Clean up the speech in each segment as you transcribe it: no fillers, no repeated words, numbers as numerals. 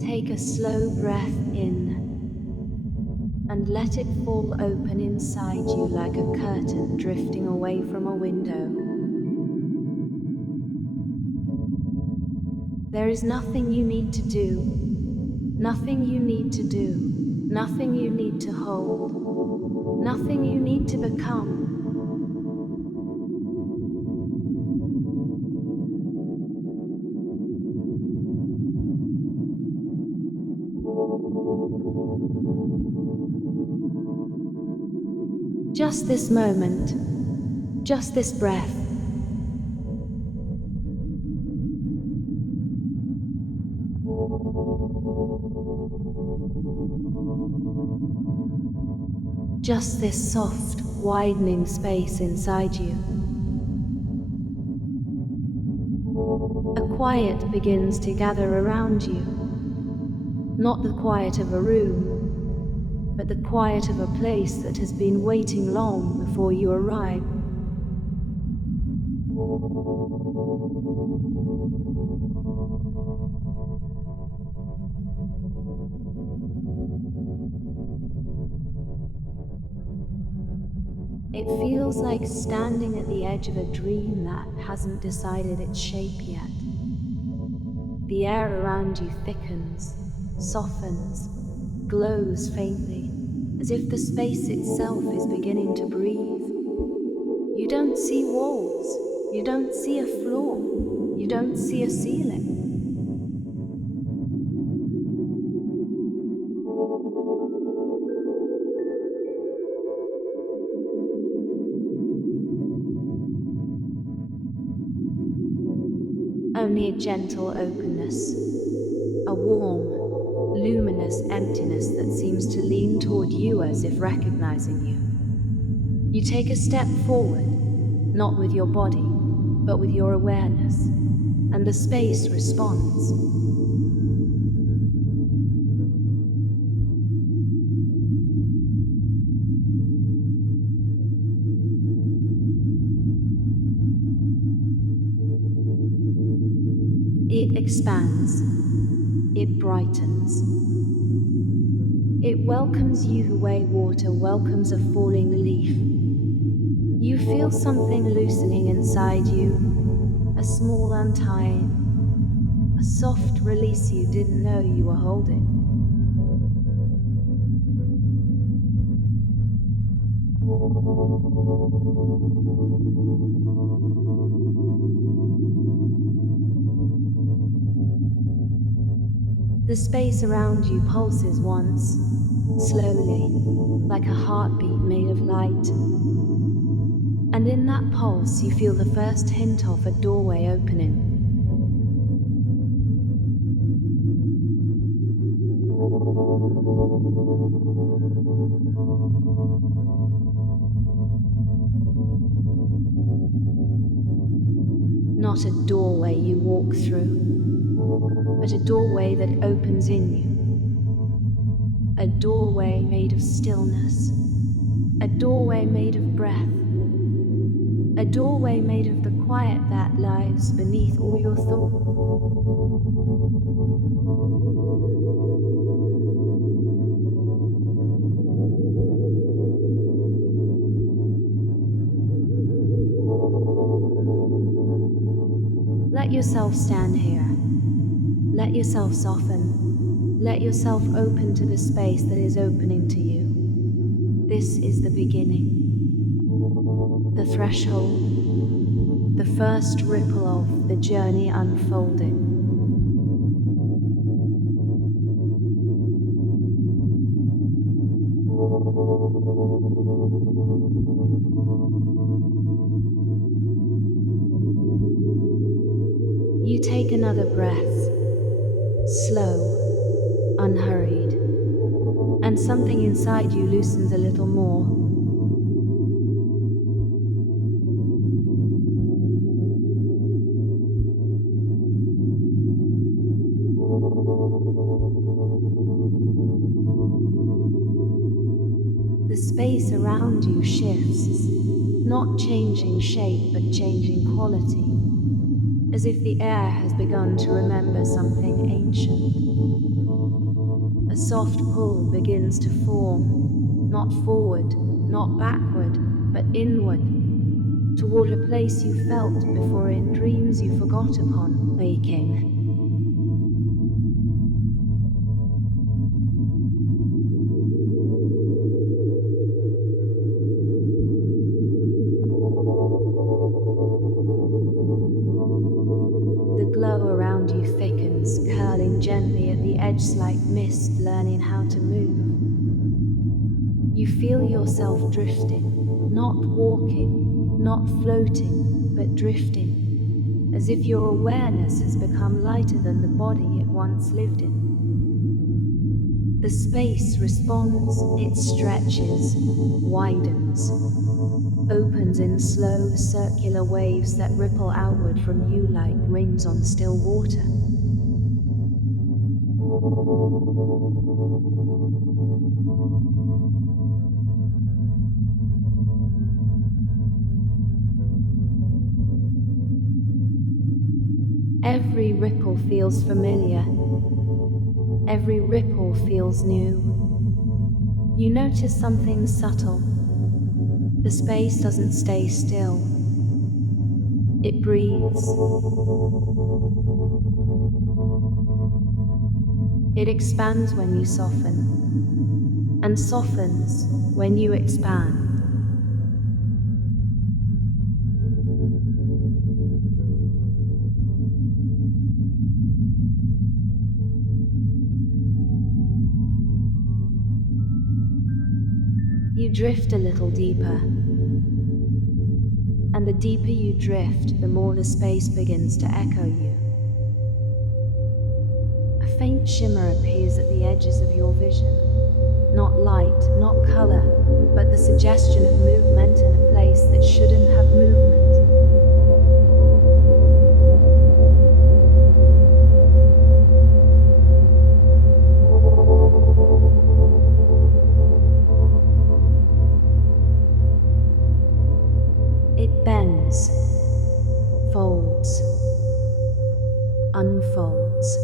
Take a slow breath in and let it fall open inside you like a curtain drifting away from a window. There is nothing you need to do, nothing you need to do, nothing you need to hold, nothing you need to become. Just this moment, just this breath. Just this soft, widening space inside you. A quiet begins to gather around you. Not the quiet of a room, but the quiet of a place that has been waiting long before you arrive. It feels like standing at the edge of a dream that hasn't decided its shape yet. The air around you thickens, softens, glows faintly, as if the space itself is beginning to breathe. You don't see walls, you don't see a floor, you don't see a ceiling. Only a gentle openness, a warm, luminous emptiness that seems to lean toward you as if recognizing you. You take a step forward, not with your body, but with your awareness, and the space responds. It expands. It brightens. It welcomes you the way water welcomes a falling leaf. You feel something loosening inside you, a small untying, a soft release you didn't know you were holding. The space around you pulses once, slowly, like a heartbeat made of light. And in that pulse you feel the first hint of a doorway opening. not a doorway you walk through, but a doorway that opens in you. A doorway made of stillness, a doorway made of breath, a doorway made of the quiet that lies beneath all your thoughts. Let yourself stand here. Let yourself soften. Let yourself open to the space that is opening to you. This is the beginning. The threshold. The first ripple of the journey unfolding. You take another breath, slow, unhurried, and something inside you loosens a little more. The space around you shifts, not changing shape but changing quality, as if the air has begun to remember something ancient. A soft pull begins to form, not forward, not backward, but inward, toward a place you felt before in dreams you forgot upon waking. The glow around you thickens, curling gently at the edge like mist learning how to move. You feel yourself drifting, not walking, not floating, but drifting, as if your awareness has become lighter than the body it once lived in. The space responds, it stretches, widens, opens in slow circular waves that ripple outward from you like rings on still water. Every ripple feels familiar. Every ripple feels new. You notice something subtle. The space doesn't stay still. It breathes. It expands when you soften, and softens when you expand. You drift a little deeper, and the deeper you drift, the more the space begins to echo you. A faint shimmer appears at the edges of your vision. Not light, not color, but the suggestion of movement in a place that shouldn't have movement. It bends, folds, unfolds.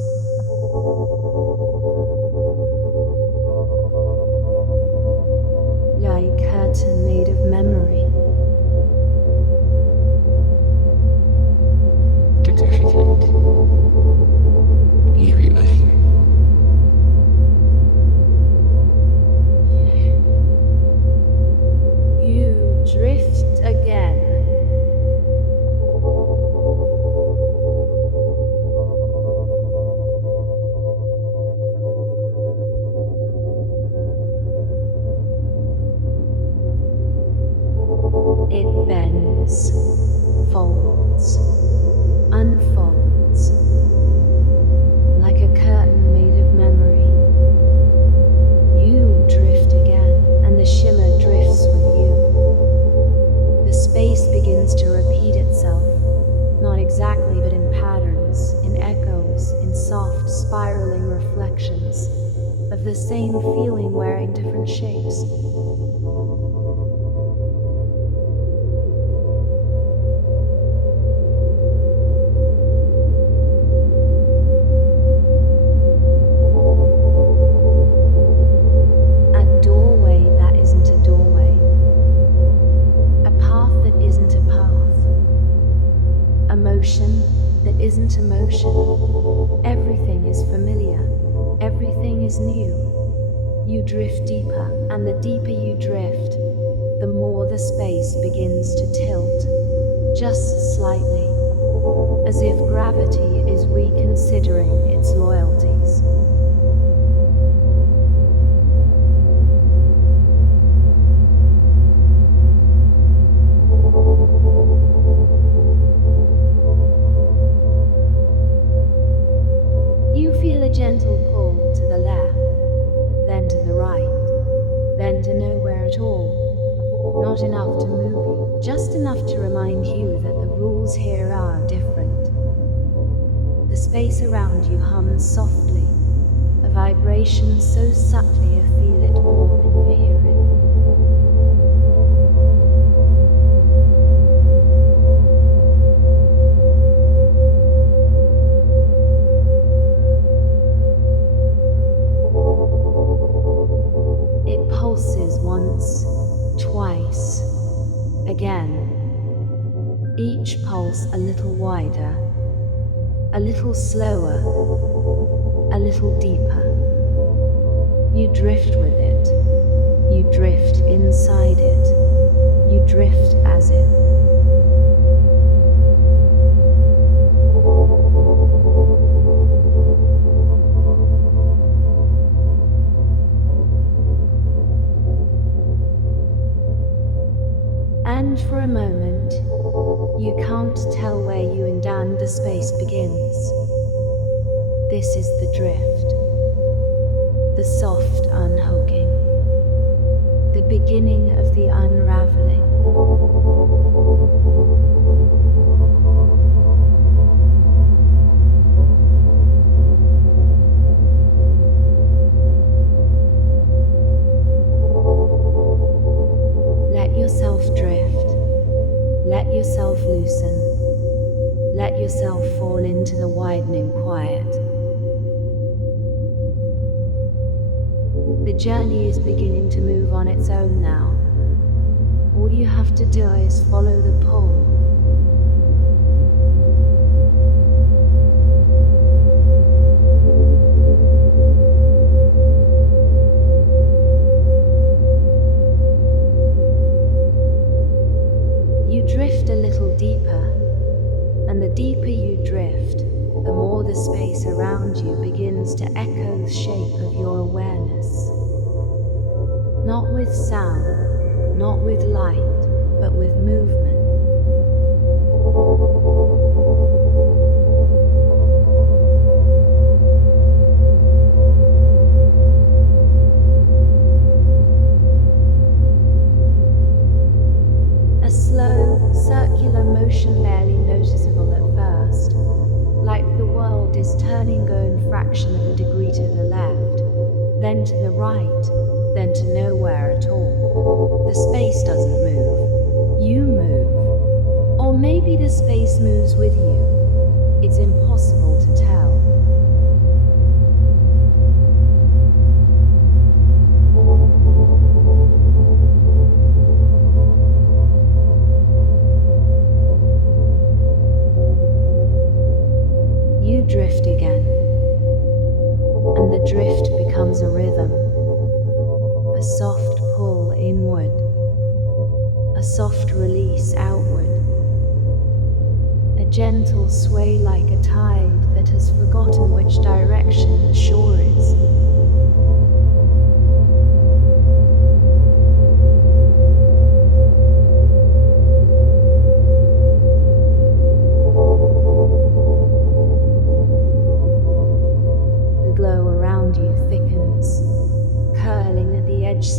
Like curtain made of memory. Significant. Eerily. You drift again. spiraling reflections of the same feeling wearing different shapes. A doorway that isn't a doorway. A path that isn't a path. A motion that isn't a motion. Everything is familiar. Everything is new. You drift deeper, and the deeper you drift, the more the space begins to tilt, just slightly, as if gravity is reconsidering its loyalties. You feel a gentle pull to the left, then to the right, then to nowhere at all. Not enough to move you, just enough to remind you that the rules here are different. The space around you hums softly, a vibration so subtly you feel it more than you hear it. It pulses once, twice, again. Each pulse a little wider, a little slower, a little deeper. You drift with it. You drift inside it. You drift as if. And for a moment, you can't tell where you and the space begins. This is the drift, the soft unhooking, the beginning of the unraveling. Let yourself drift. Let yourself loosen. Let yourself fall into the widening quiet. The journey is beginning to move on its own now. All you have to do is follow the pull. You drift a little deeper, and the deeper you drift, the more the space around you begins to echo the shape of your awareness. Not with sound, not with light, but with movement. A slow, circular motion barely noticeable at first, like the world is turning going fraction of a degree to the left, then to the right, then to nowhere at all. The space doesn't move. You move. Or maybe the space moves with you. It's impossible to tell. You drift again, and the drift becomes a rhythm, a soft pull inward, a soft release outward, a gentle sway like a tide that has forgotten which direction the shore is.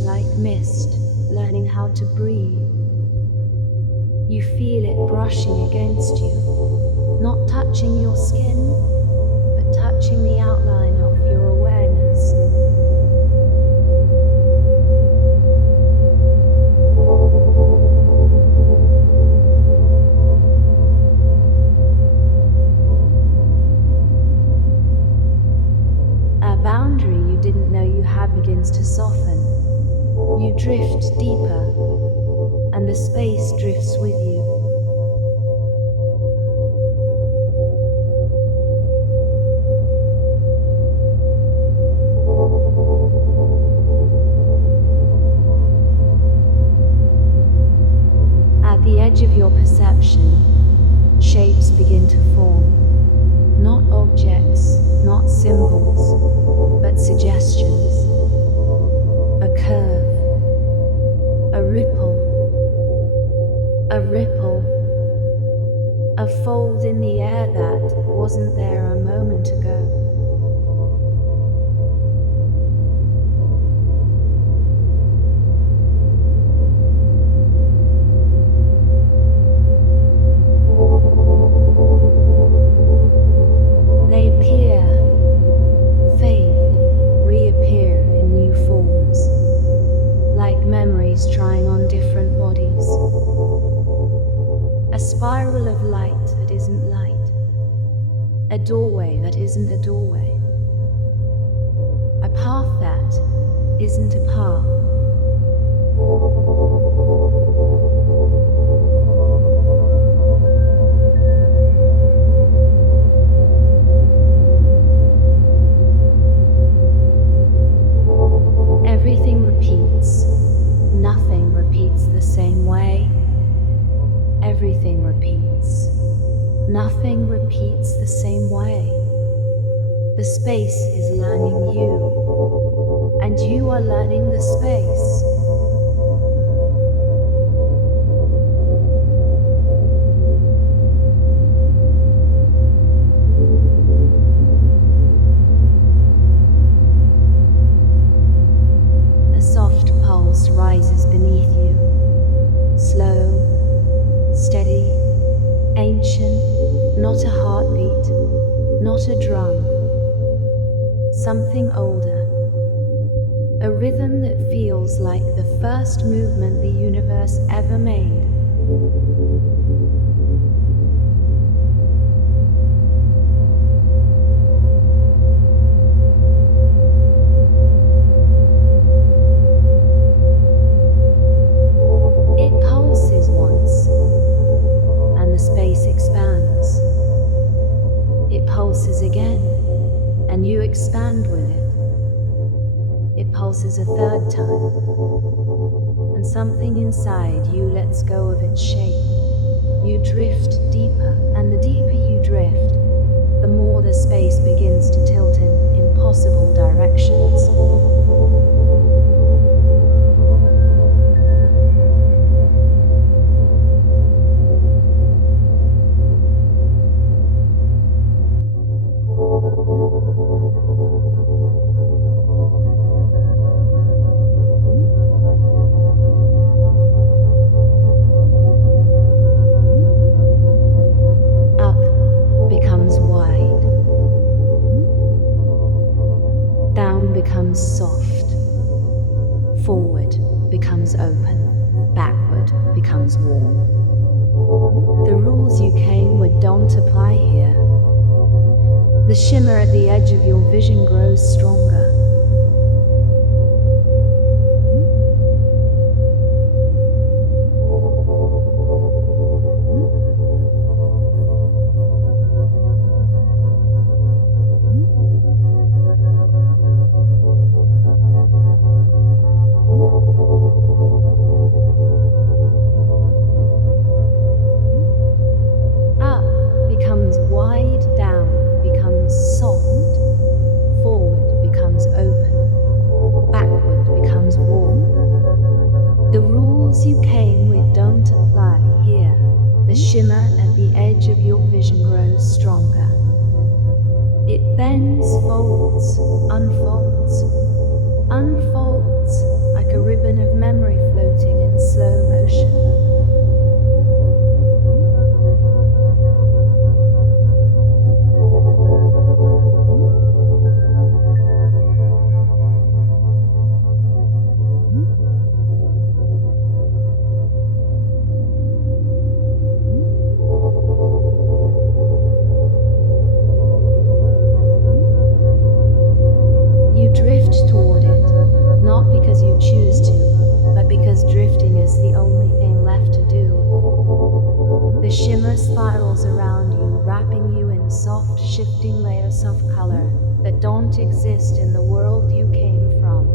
Like mist, learning how to breathe. You feel it brushing against you, not touching your skin, but touching the outline begins to soften. You drift deeper, and the space drifts with you. At the edge of your perception, shapes begin to form. Not objects, not symbols, but suggestions. A curve, a ripple, a fold in the air that wasn't there a moment ago. They appear, fade, reappear in new forms, like memories trying on different bodies. A spiral of light that isn't light, a doorway that isn't a doorway, a path that isn't a path. Everything repeats. Nothing repeats the same way. Everything repeats. Nothing repeats the same way. The space is learning you, and you are learning the space. A soft pulse rises beneath you, slow, steady, ancient, not a heartbeat, not a drum, something older, a rhythm that feels like the first movement the universe ever made. It pulses once, and the space expands. It pulses again, and you expand with it. It pulses a third time, and something inside you lets go of its shape. You drift deeper, and the deeper you drift, the more the space begins to tilt in impossible directions. Becomes soft, forward becomes open, backward becomes warm. The rules you came with don't apply here. The shimmer at the edge of your vision grows stronger. You came with don't apply here. The shimmer at the edge of your vision grows stronger. It bends, folds, unfolds, unfolds like a ribbon of memory floating in slow motion. You drift toward it, it's the only thing left to do. The shimmer spirals around you, wrapping you in soft, shifting layers of color that don't exist in the world you came from.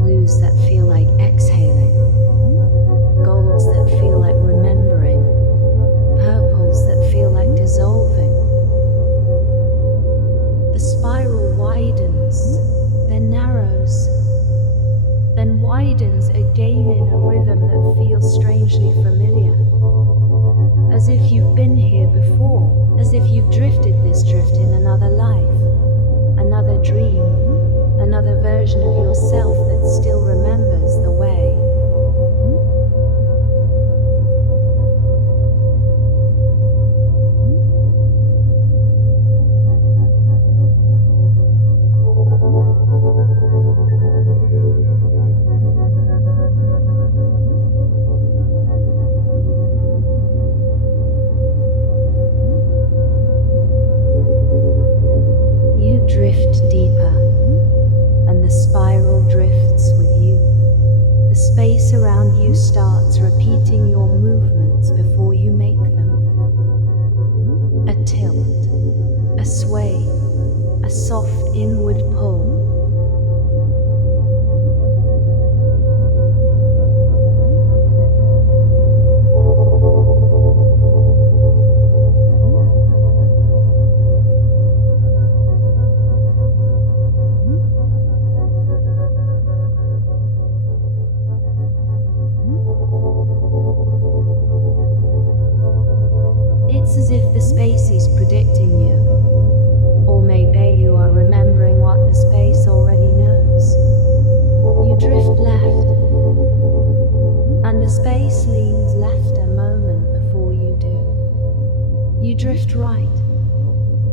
Blues that feel like exhaling, golds that feel like remembering, purples that feel like dissolving. The spiral widens, then narrows, then widens again in a rhythm that feels strangely familiar. As if you've been here before, as if you've drifted this drift in another life, another dream, another version of yourself that still remembers the way. You drift deeper, and the spiral drifts with you. The space around you starts repeating your movements before you make them. A tilt, a sway, a soft inward pull. It's as if the space is predicting you, or maybe you are remembering what the space already knows. You drift left, and the space leans left a moment before you do. You drift right,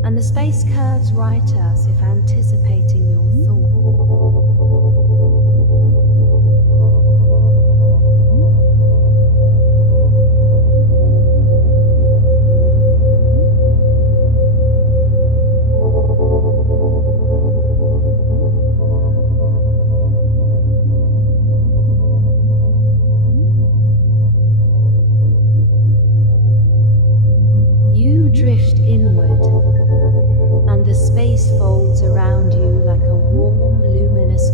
and the space curves right as if anticipating your thought. You drift inward, and the space folds around you like a warm, luminous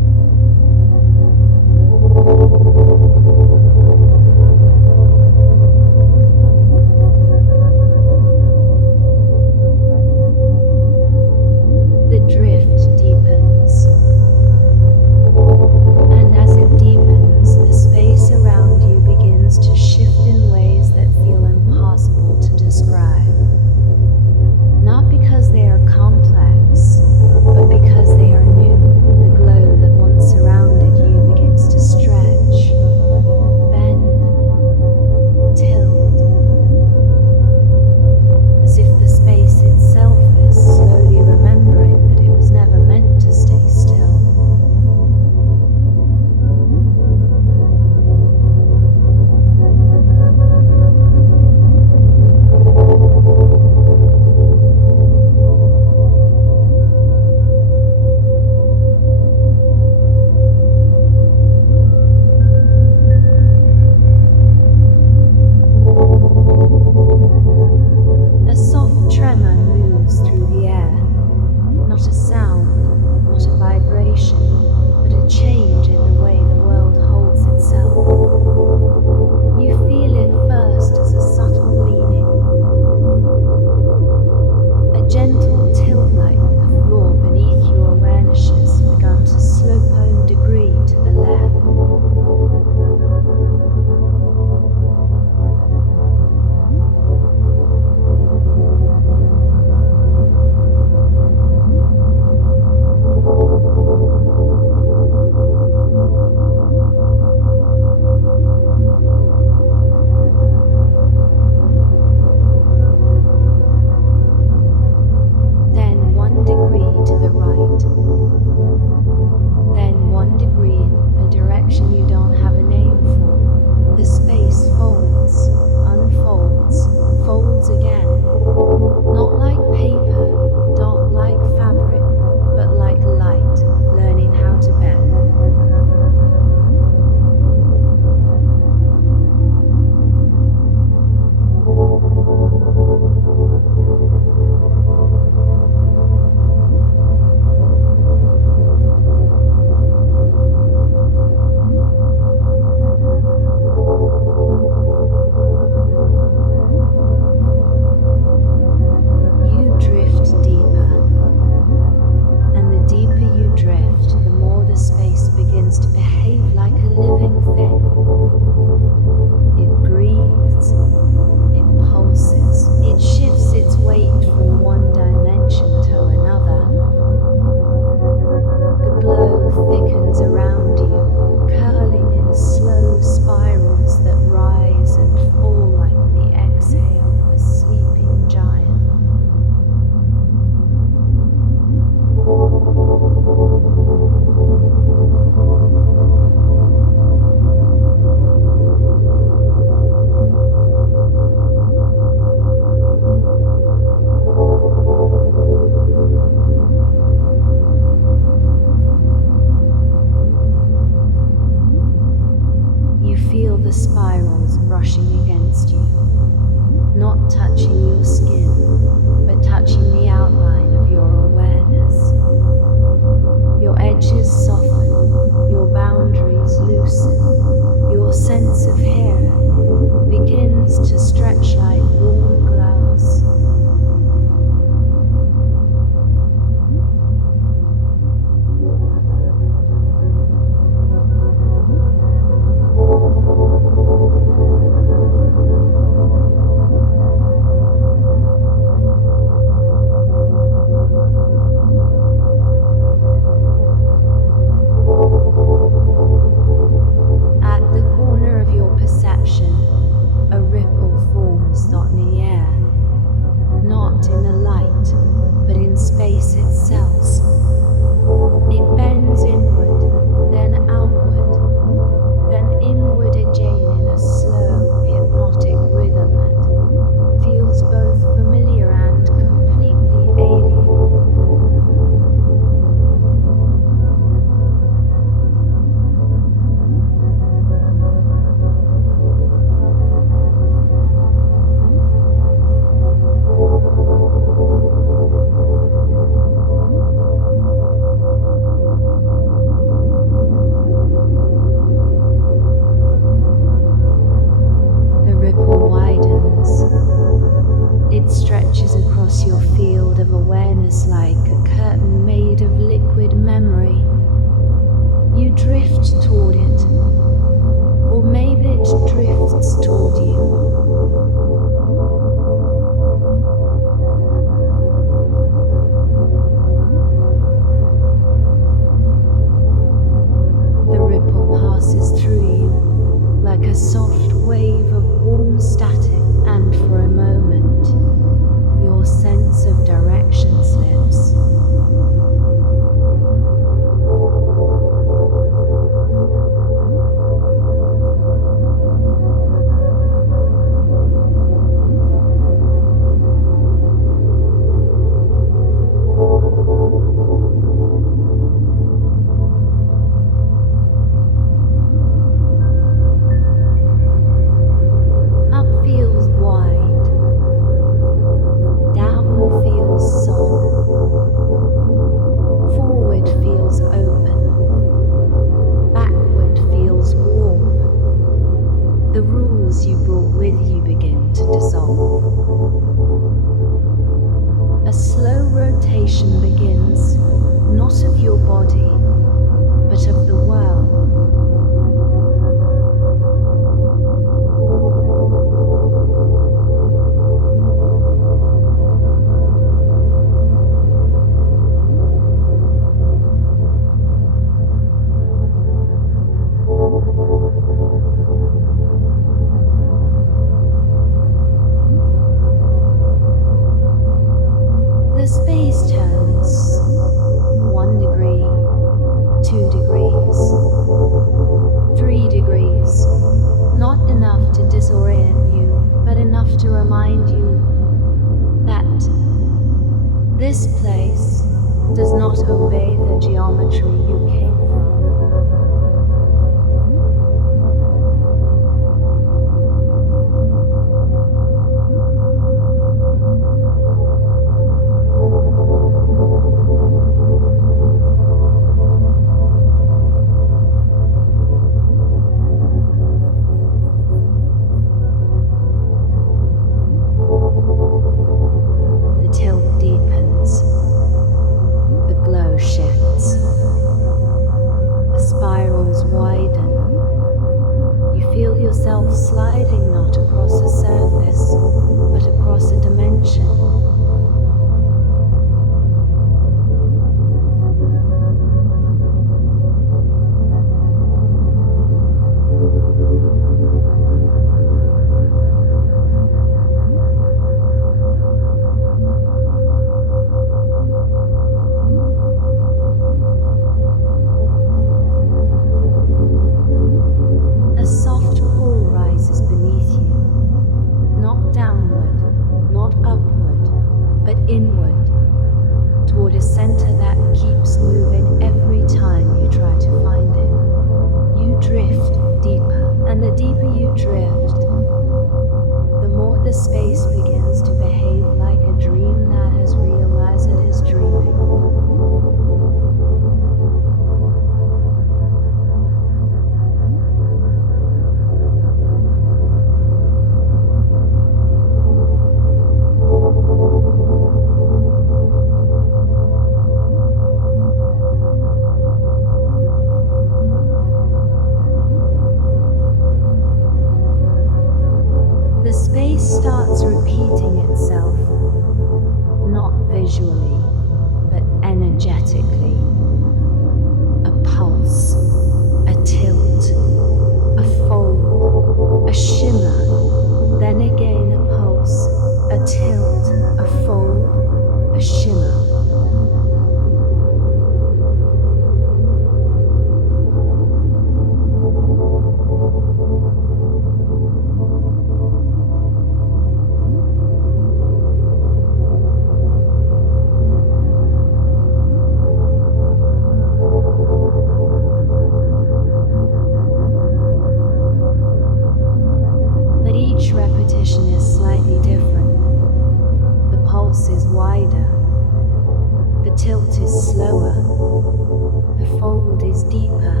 slower, the fold is deeper,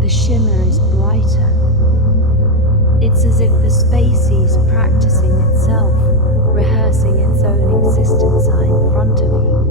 the shimmer is brighter. It's as if the space is practicing itself, rehearsing its own existence in front of you.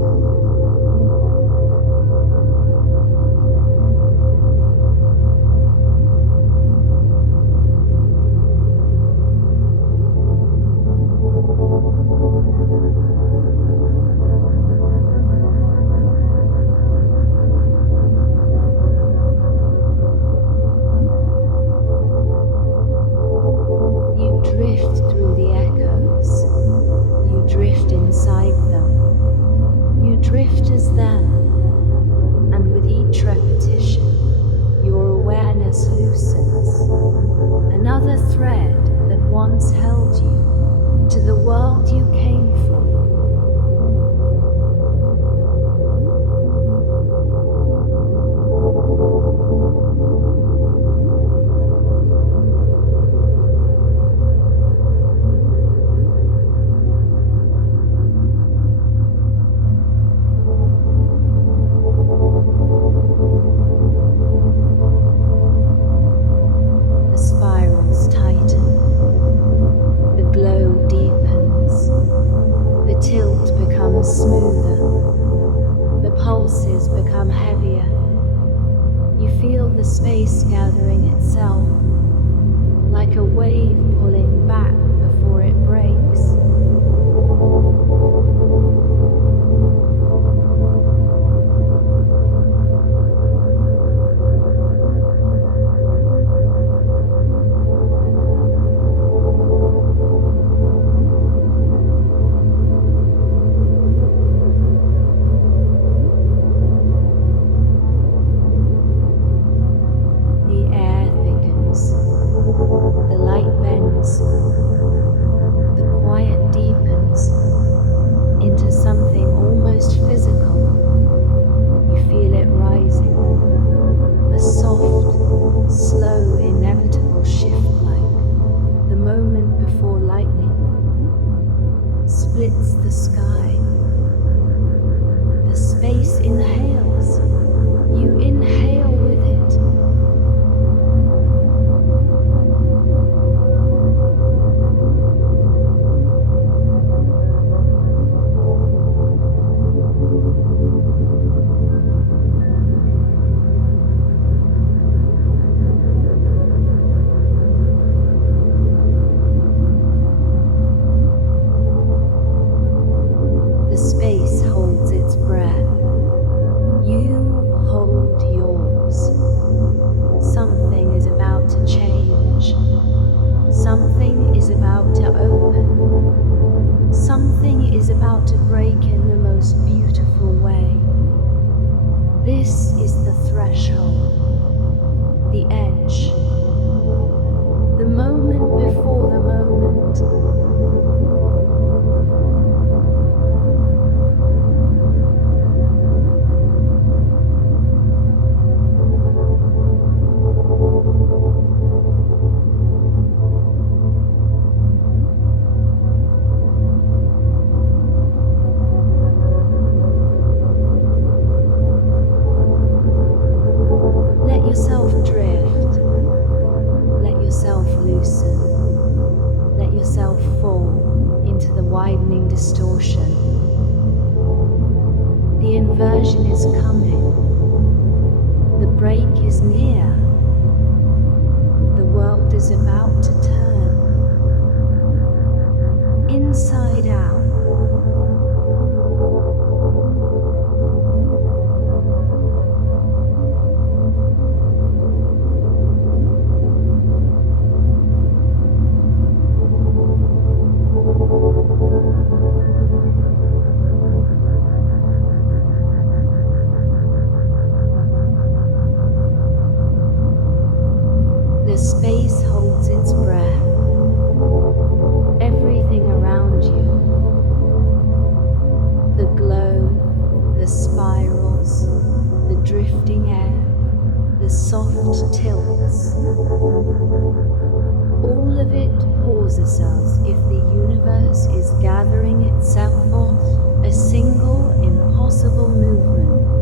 Gathering itself off, a single impossible movement.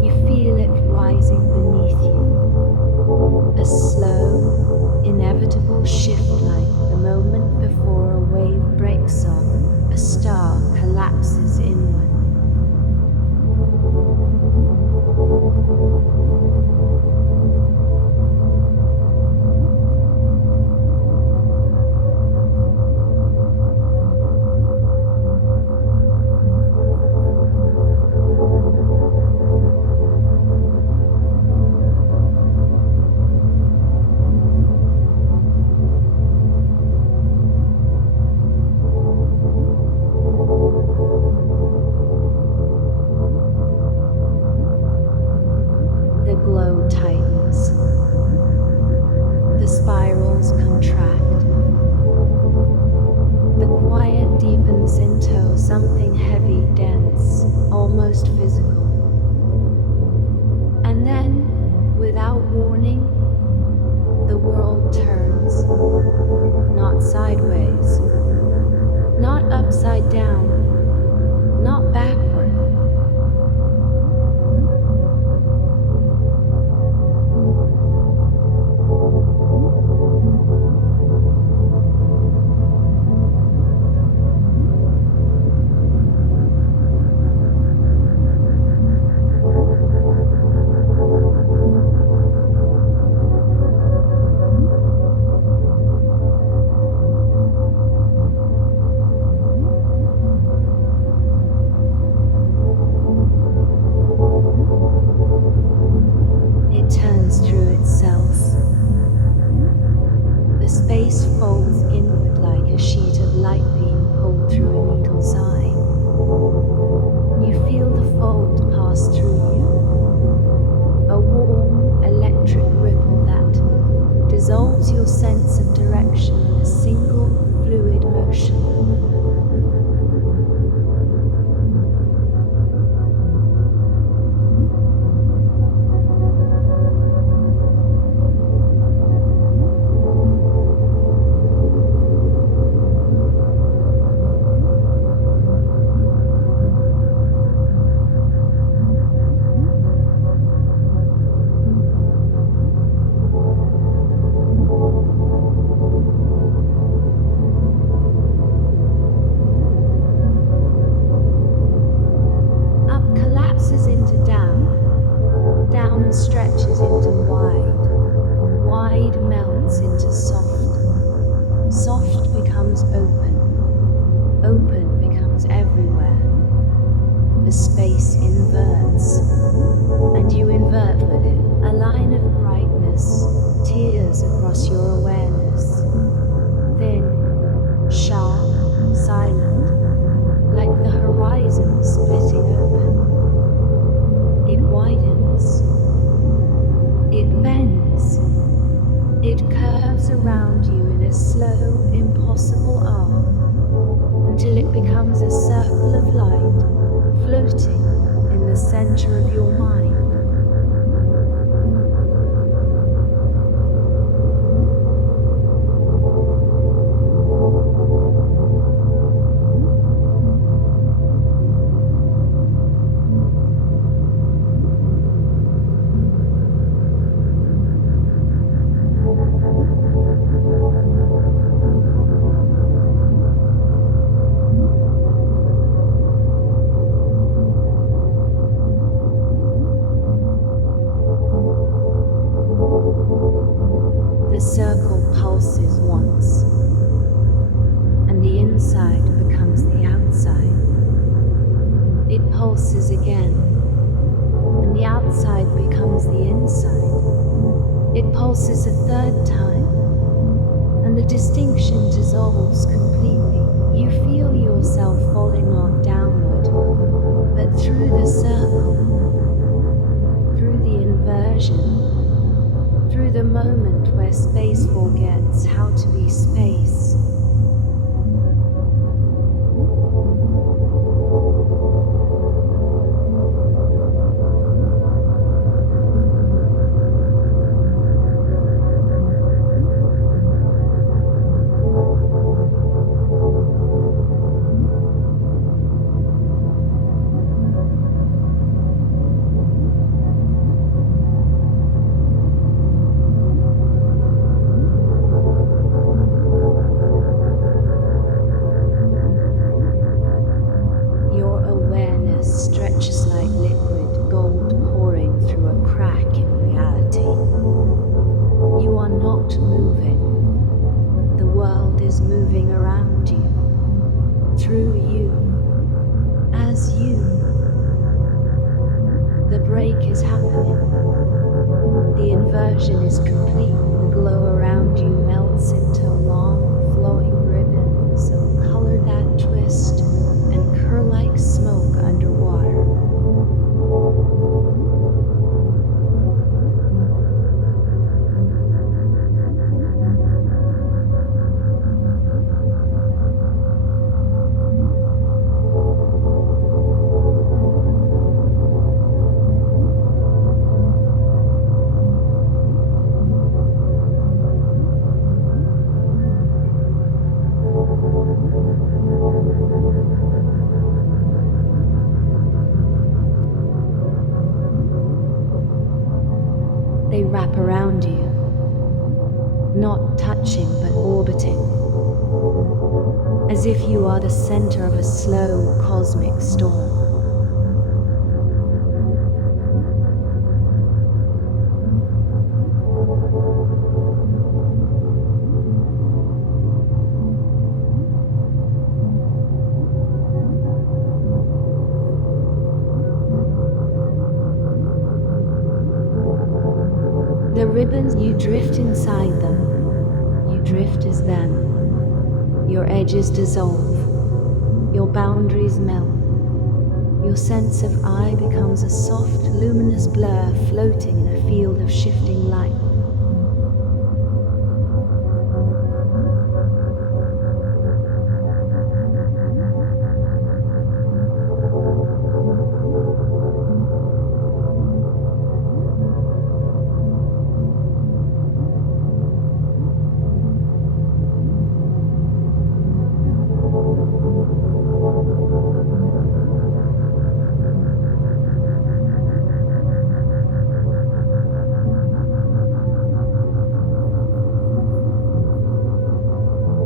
physical. And then, without warning, the world turns, not sideways, not upside down, not backward. They wrap around you, not touching but orbiting, as if you are the center of a slow cosmic storm. The ribbons, you drift inside them, you drift as them. Your edges dissolve, your boundaries melt, your sense of I becomes a soft, luminous blur floating in a field of shifting light.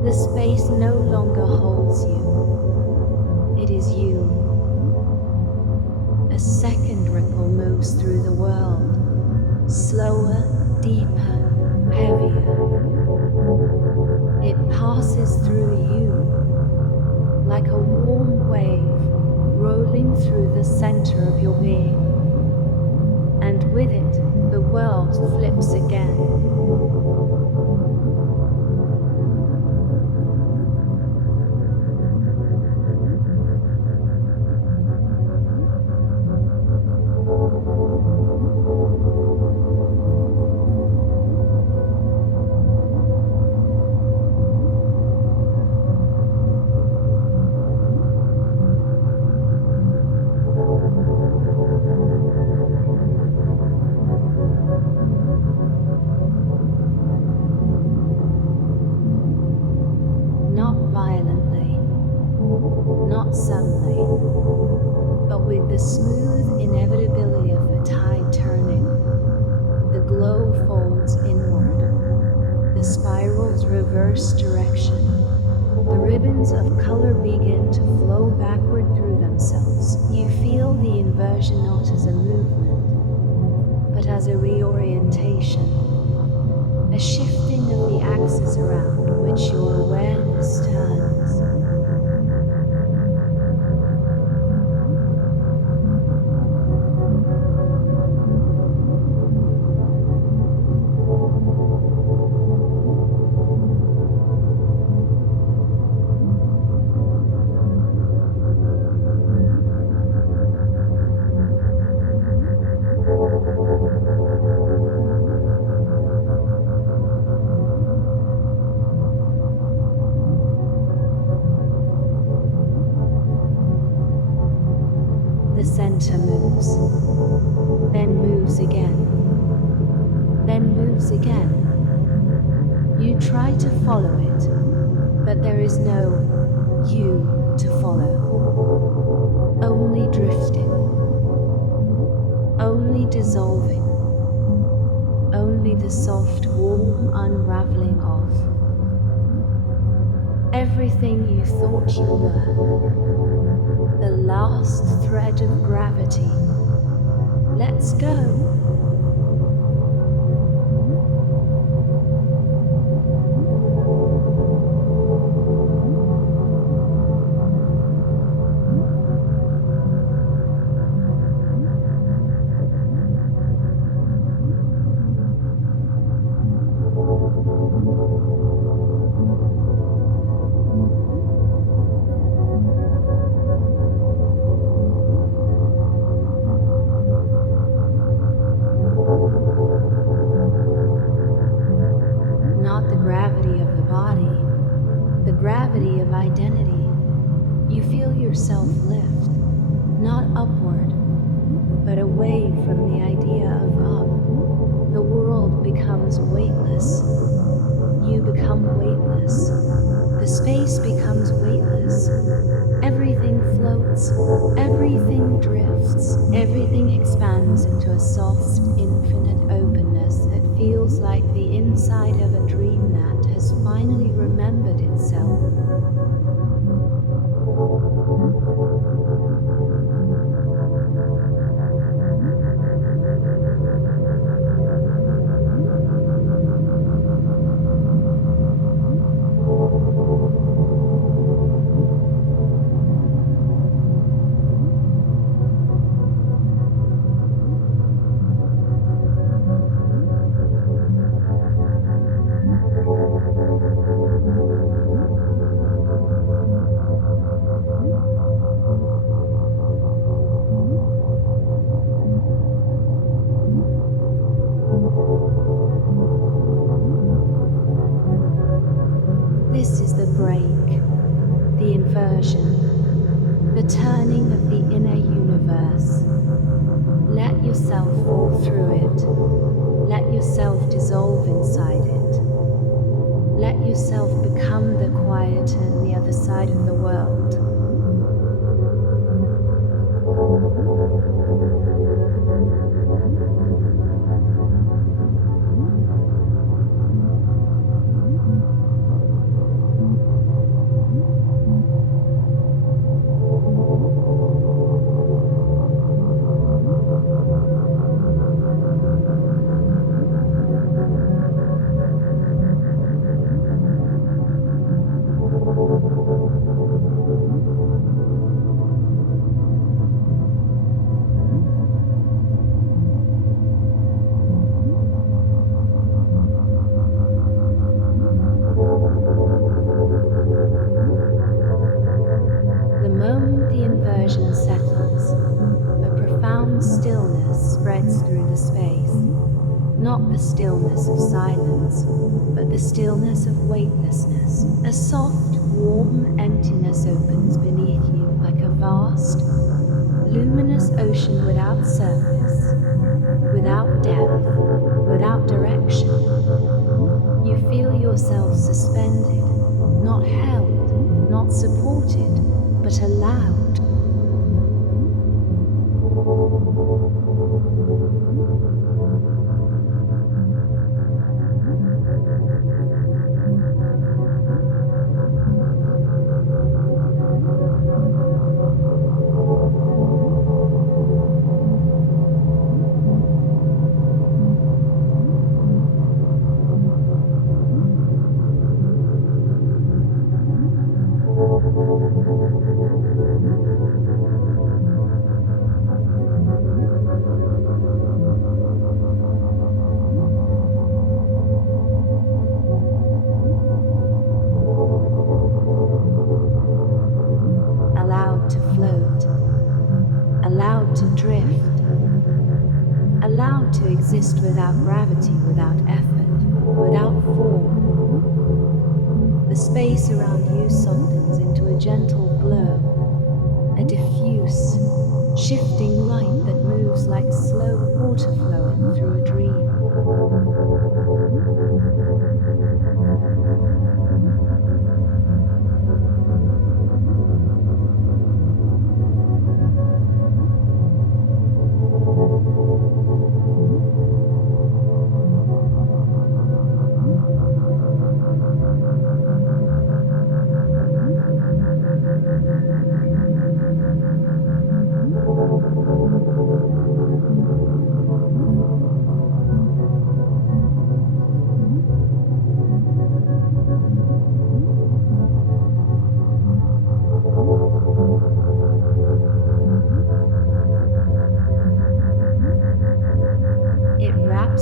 The space no longer holds you. It is you. A second ripple moves through the world, slower, deeper, heavier. It passes through you like a warm wave rolling through the center of your being. And with it, the world flips again. Not violently, not suddenly, but with the smooth inevitability of a tide turning. The glow folds inward, the spirals reverse direction. The ribbons of color begin to flow backward through themselves. You feel the inversion not as a movement, but as a reorientation, a shifting of the axis around which your awareness turns. The center moves, then moves again, then moves again. You try to follow it, but there is no you to follow. Only drifting, only dissolving, only the soft, warm unraveling of everything you thought you were. The last thread of gravity. Let's go. Not the gravity of the body, the gravity of identity. You feel yourself lift, not upward, but away from the idea of up. The world becomes weightless. You become weightless. The space becomes weightless. Everything floats, everything drifts, everything expands into a soft, infinite openness inside of a dream that has finally remembered itself. This is the break, the inversion, the turning of the inner universe. Let yourself fall through it. Let yourself dissolve inside it. Let yourself become the quieter on the other side of the world. The moment the inversion settles, a profound stillness spreads through the space. Not the stillness of silence, but the stillness of weightlessness. A soft, warm emptiness opens beneath you like a vast, luminous ocean without surface, without depth, without direction. You feel yourself suspended, not held, not supported, but allowed. Allowed to float, allowed to drift, allowed to exist without gravity, without effort, without form. The space around you softens into a gentle glow, a diffuse, shifting light that moves like slow water flowing through a dream.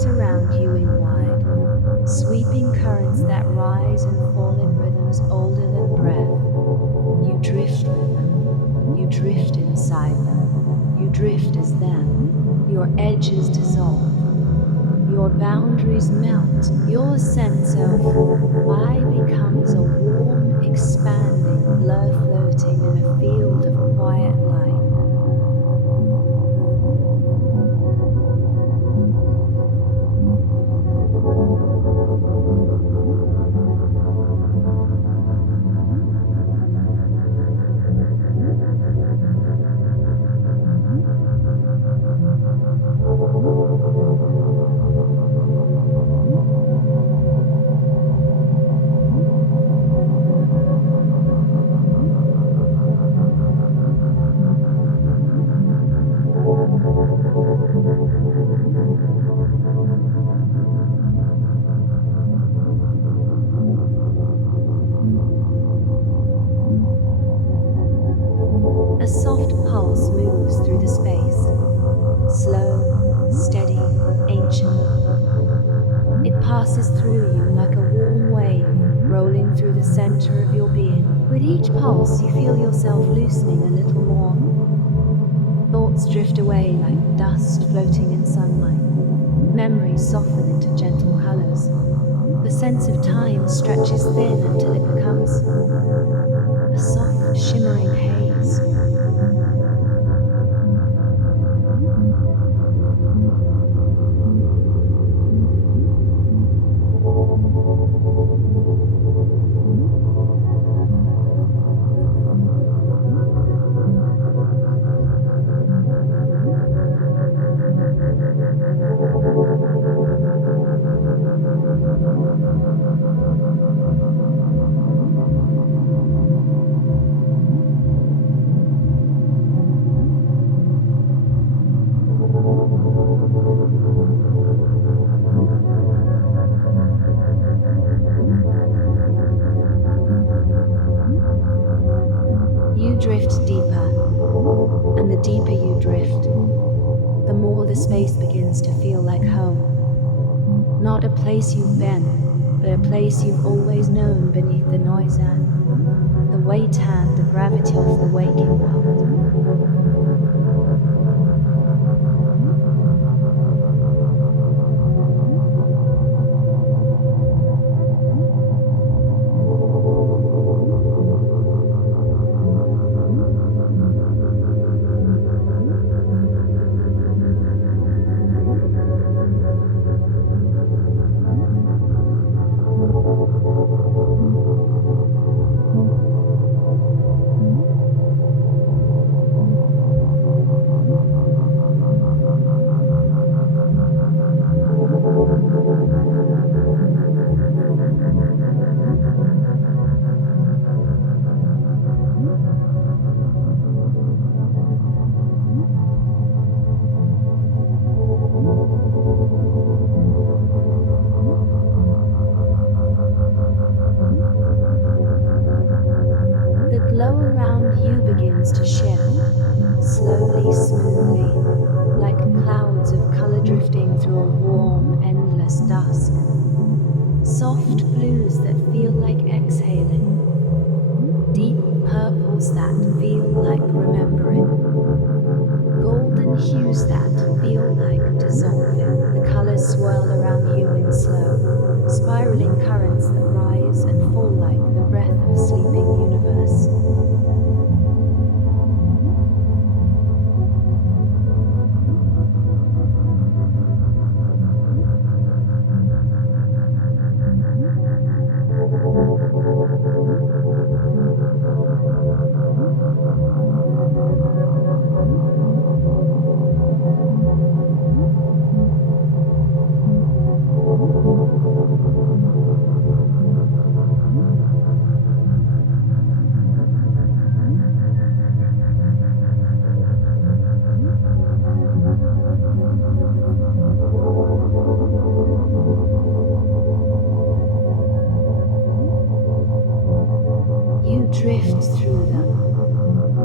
Around you in wide, sweeping currents that rise and fall in rhythms older than breath. You drift with them, you drift inside them, you drift as them. Your edges dissolve, your boundaries melt, your sense of I becomes a warm, expanding blur floating in a field of quiet light. passes through you like a warm wave, rolling through the center of your being. With each pulse, you feel yourself loosening a little more. Thoughts drift away like dust floating in sunlight. Memories soften into gentle colors. The sense of time stretches thin until it becomes a soft, shimmering haze. You drift deeper, and the deeper you drift, the more the space begins to feel like home. Not a place you've been, but a place you've always known beneath the noise and the weight and the gravity of the waking world. The glow around you begins to shift, slowly, smoothly, like clouds of color drifting through a warm, endless dusk. Soft blues that feel like exhaling, deep purples that feel like remembering, golden hues that feel like dissolving. The colors swirl around you in slow, spiraling currents that rise and fall like the breath of a sleeping universe. You drift through them.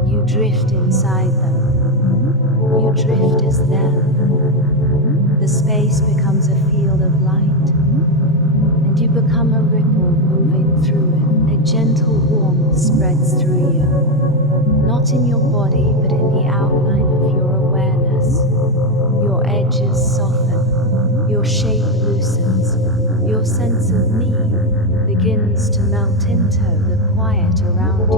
You drift inside them. You drift as them. The space becomes a field of light, and you become a ripple moving through it. A gentle warmth spreads through you, not in your body, but in the outline of your awareness. Your edges soften, your shape loosens, your sense of me begins to melt into the quiet around you.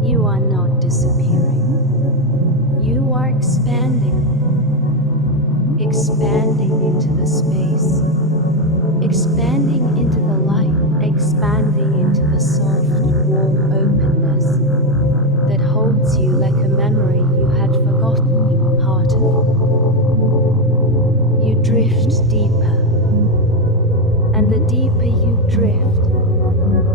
You are not disappearing. You are expanding. Expanding into the space. Expanding into the light. And the deeper you drift,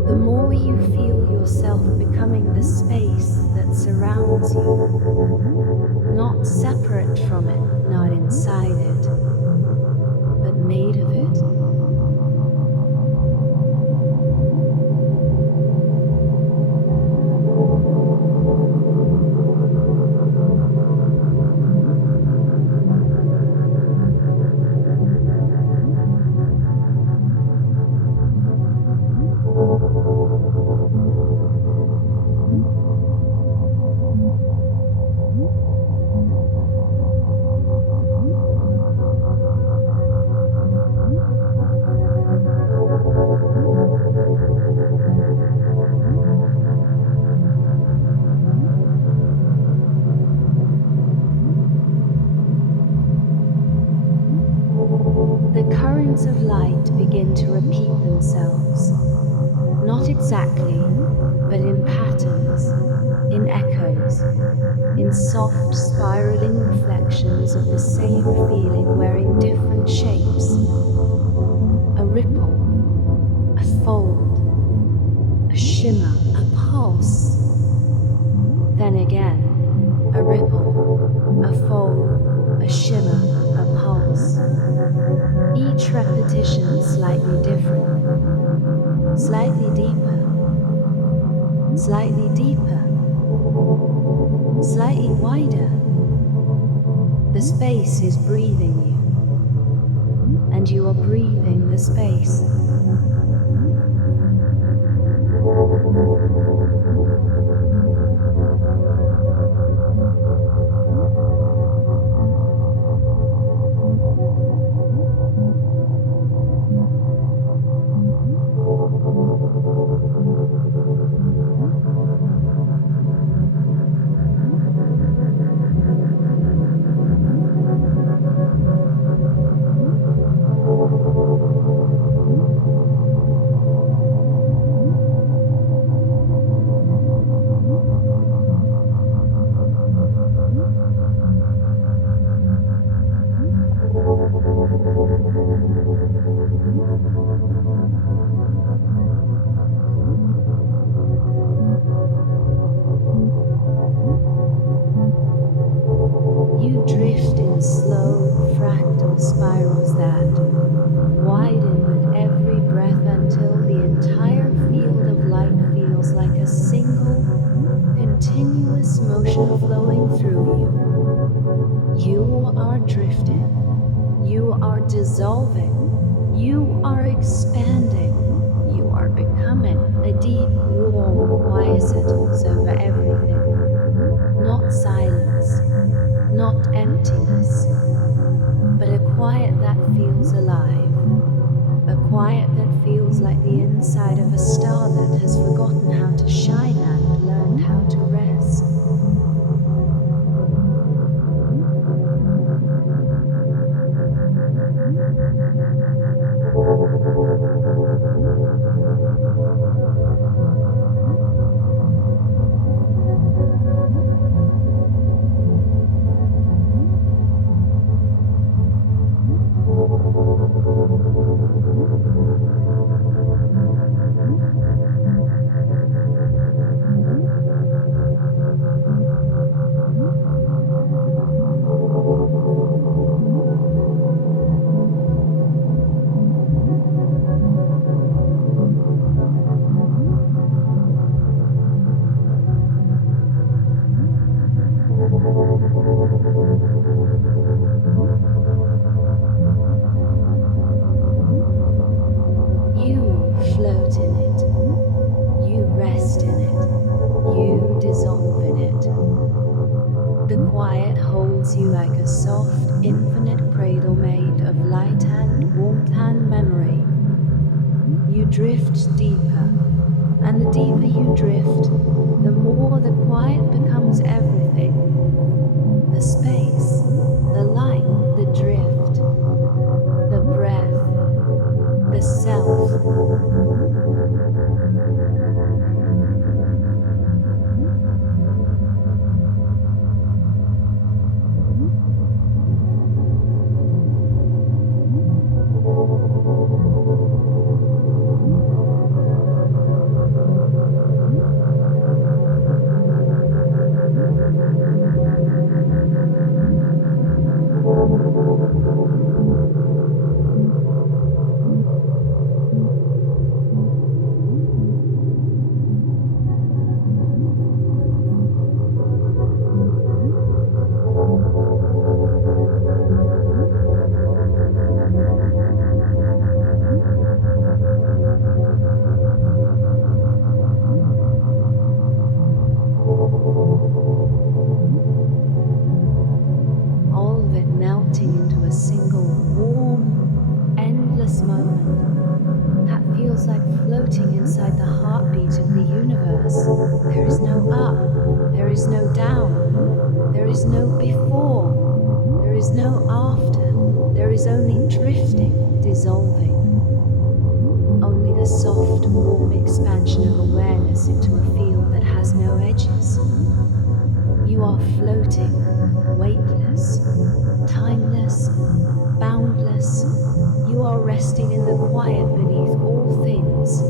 the more you feel yourself becoming the space that surrounds you, not separate from it, not inside it, but made of it. The currents of light begin to repeat themselves, not exactly, but in patterns, in echoes, in soft spiraling reflections of the same feeling wearing different shapes. A ripple, a fold, a shimmer, a pulse. Then again, a ripple, a fold, a shimmer, a pulse. Each repetition slightly different, slightly deeper, slightly deeper, slightly wider. The space is breathing you, and you are breathing the space. You drift in slow, fractal spirals that widen with every breath until the entire field of light feels like a single, continuous motion flowing through you. You are drifting. You are dissolving. You are expanding. You are becoming. A deep, warm quiet settles over everything. Not silence, not emptiness, but a quiet that feels alive. A quiet that feels like the inside of a star that has forgotten how to shine and learned how to rest. You float in it. You rest in it. You dissolve in it. The quiet holds you like a soft, infinite cradle made of light and warmth and memory. You drift deeper, and the deeper you drift, the more the quiet becomes everything. The space, the light, the drift, the breath, the self. weightless moment that feels like floating inside the heartbeat of the universe. There is no up, there is no down, there is no before, there is no after, there is only drifting, dissolving. Only the soft, warm expansion of awareness into a field that has no edges. You are floating, weightless, timeless, boundless. You are resting in the quiet beneath all things.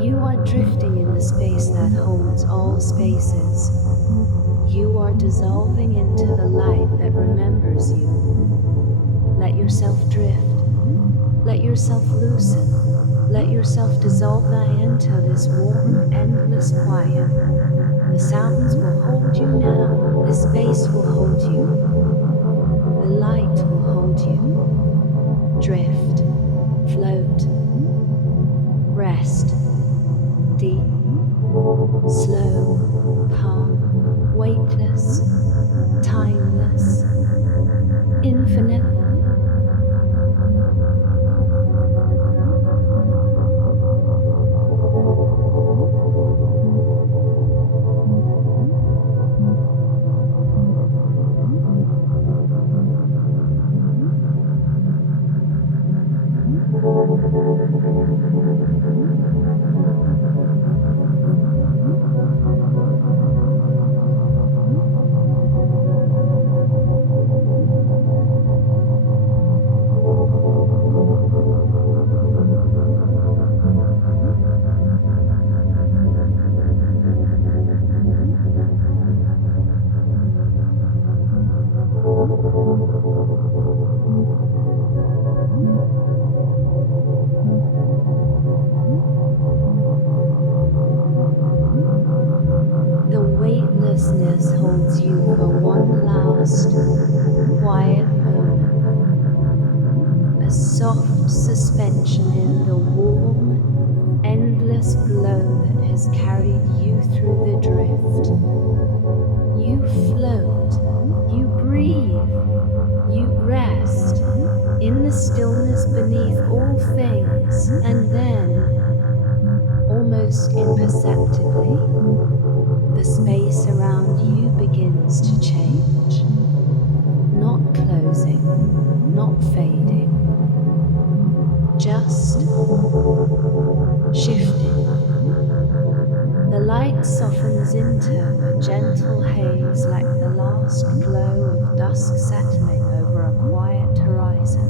You are drifting in the space that holds all spaces. You are dissolving into the light that remembers you. Let yourself drift. Let yourself loosen. Let yourself dissolve into this warm, endless quiet. The sounds will hold you now. The space will hold you. The light will hold you. Drift. Float. Rest. Deep, slow, calm, weightless, timeless, infinite. The weightlessness holds you for one last, quiet moment. A soft suspension in the warm, endless glow that has carried you through the drift. You float, you breathe, you rest in the stillness beneath all things, and then, almost imperceptibly, the space around you begins to change. Not closing, not fading, just shifting. The light softens into a gentle haze like the last glow of dusk settling over a quiet horizon.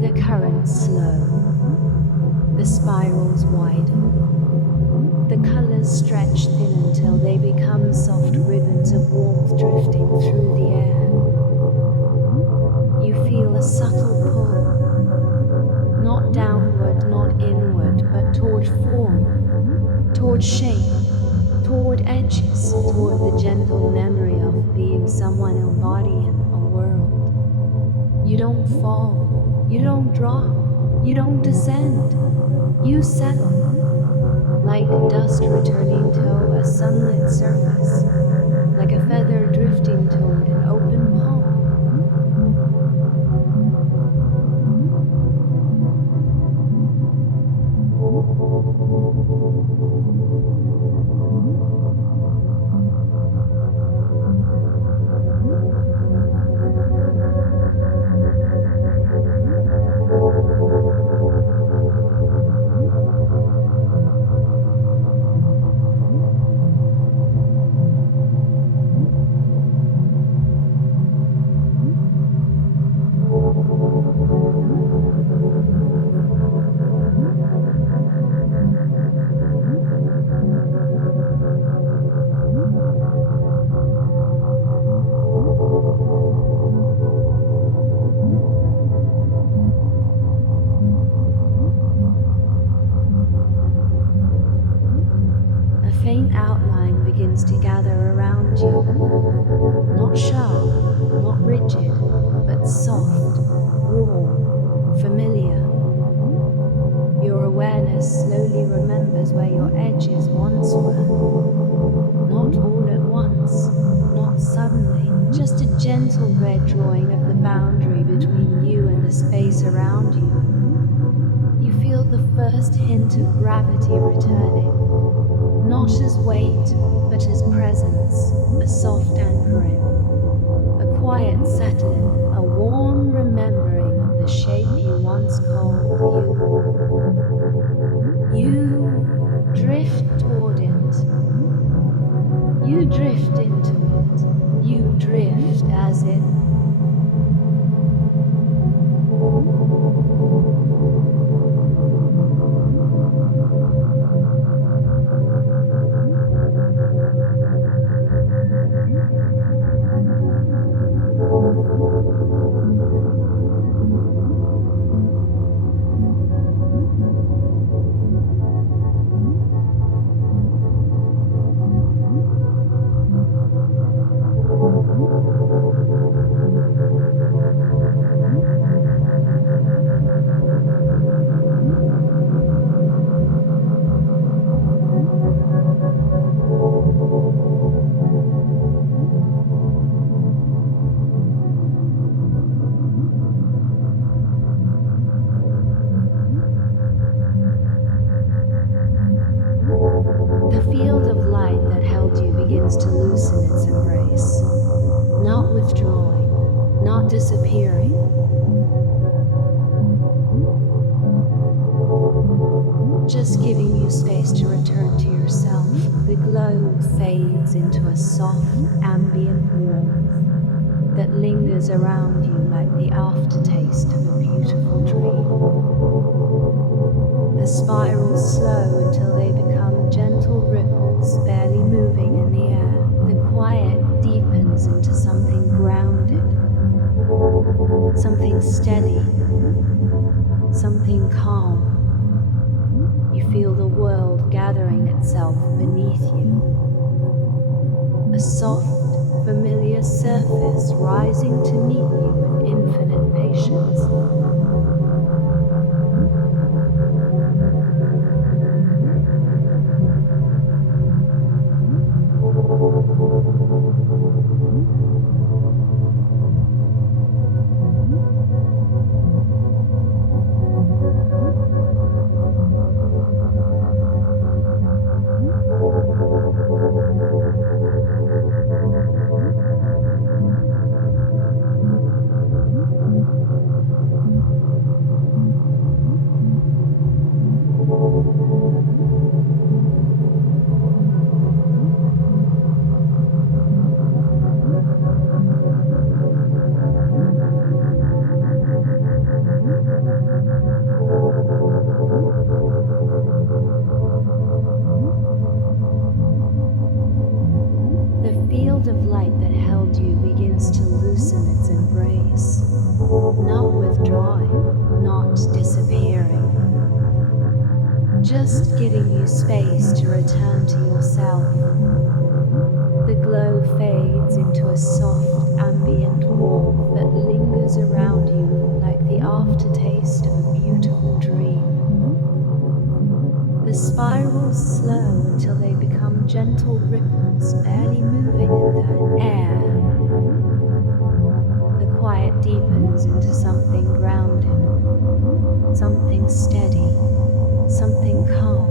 The currents slow, the spirals widen, the colors stretch thin until they become soft ribbons of warmth drifting through the air. You feel a subtle toward shape, toward edges, toward the gentle memory of being someone embodying a world. You don't fall, you don't drop, you don't descend, you settle, like dust returning to a sunlit surface, like a feather drifting toward an open palm. A faint outline begins to gather around you, not sharp, not rigid, but soft, warm, familiar. Your awareness slowly remembers where your edges once were, not all at once, not suddenly, just a gentle red drawing of the boundary between you and the space around you. You feel the first hint of gravity returning, not as weight, but as presence, a soft anchoring, a quiet settling, a warm remembering of the shape you once called you. You drift toward it. You drift into it. You drift as it. The field of light that held you begins to loosen its embrace, not withdrawing, not disappearing. Just giving you space to return to yourself. The glow fades into a soft, ambient warmth that lingers around you like the aftertaste of a beautiful dream. The spirals slow until they become gentle ripples, barely moving in the air. The quiet deepens into something grounded, something steady, something calm. You feel the world gathering itself beneath you. A soft, familiar surface rising to meet you with infinite patience. Of light that held you begins to loosen its embrace, not withdrawing, not disappearing, just giving you space to return to yourself. The glow fades into a soft ambient warmth that lingers around you like the aftertaste of a beautiful dream. The spirals slow until they become gentle ripples barely moving in the air. The quiet deepens into something grounded, something steady, something calm.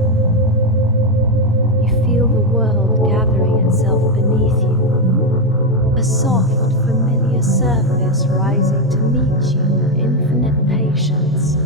You feel the world gathering itself beneath you, a soft, familiar surface rising to meet you with infinite patience.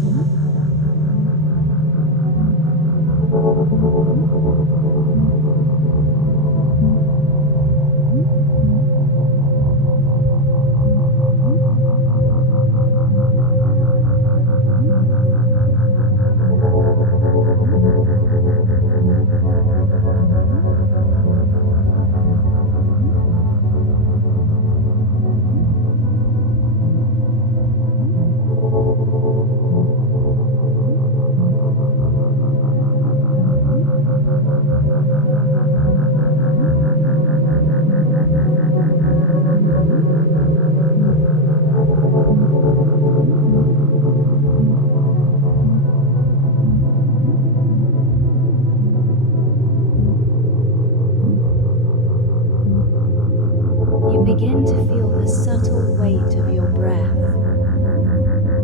You begin to feel the subtle weight of your breath,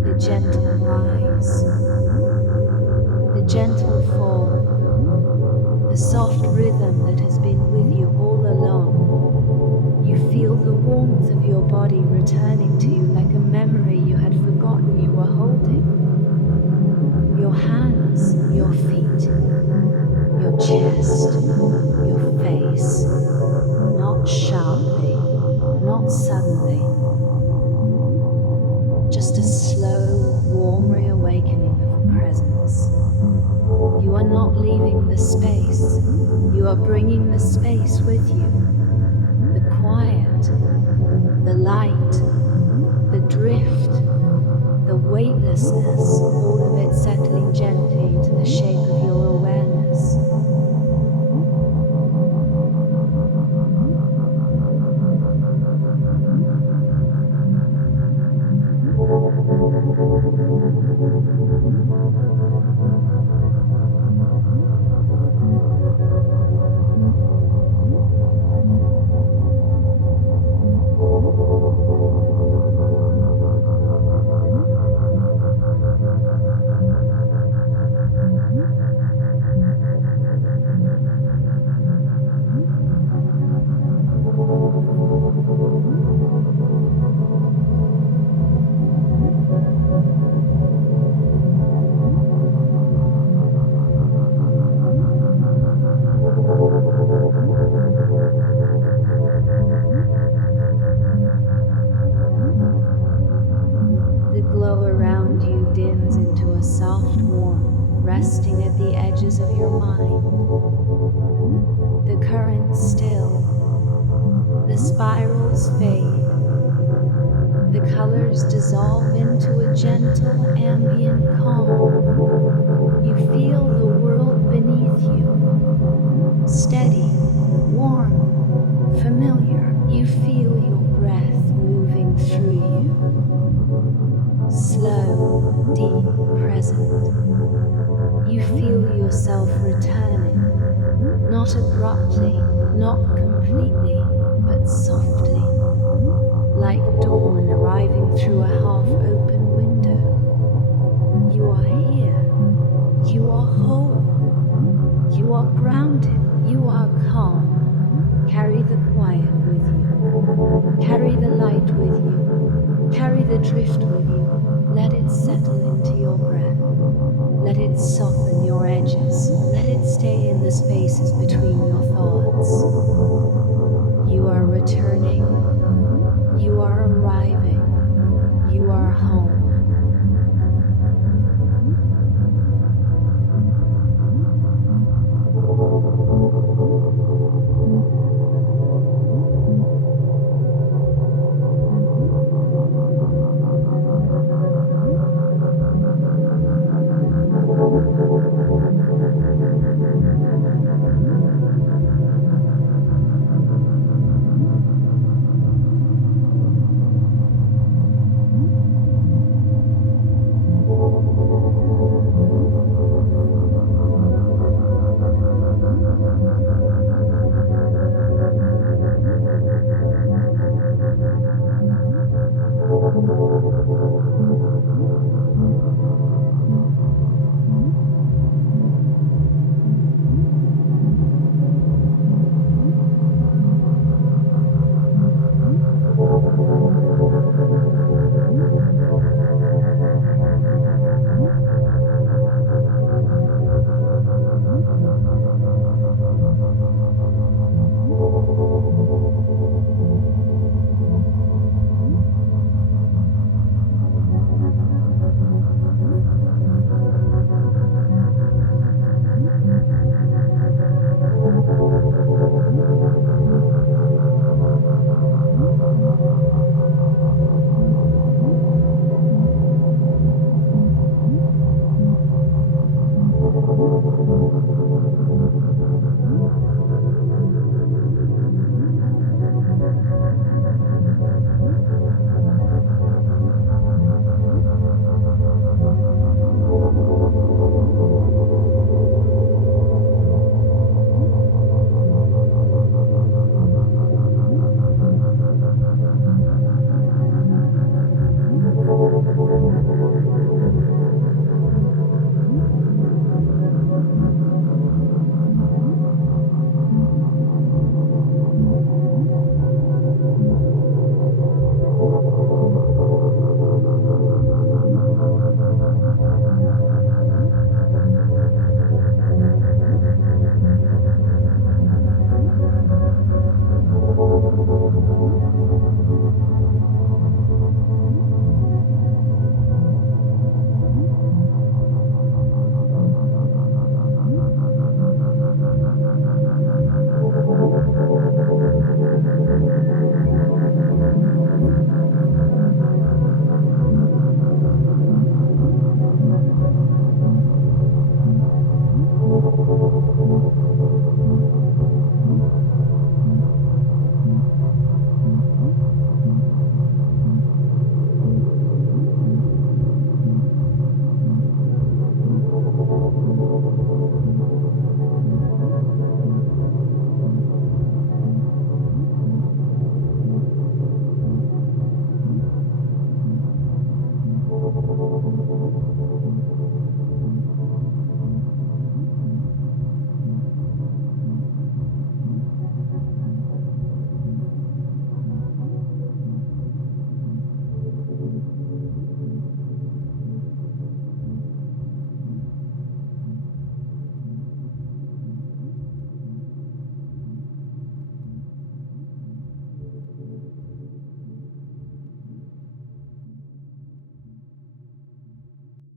the gentle rise, the gentle fall, the soft rhythm that has been with you all along. You feel the warmth of your body returning to you like a memory you had forgotten you were holding. Your hands, your feet, your chest, your face, not sharply, not suddenly, just a slow, warm reawakening of presence. You are not leaving the space, you are bringing the space with you. The quiet, the light, the drift, the weightlessness, all of it settling gently into the shape of your awareness. The glow around you dims into a soft warmth, resting at the edges of your mind. The currents still, the spirals fade, the colors dissolve into a gentle ambient calm. You feel the world beneath you, steady, warm, familiar. You feel your breath moving through you. Slow, deep, present. You feel yourself returning, not abruptly, not completely, but softly, like dawn arriving through a half-open window. You are here. You are whole. You are grounded. You are calm. Carry the quiet with you. Carry the light with you. Carry the drift with you. Let it settle into your breath. Let it soften your edges. Let it stay in the spaces between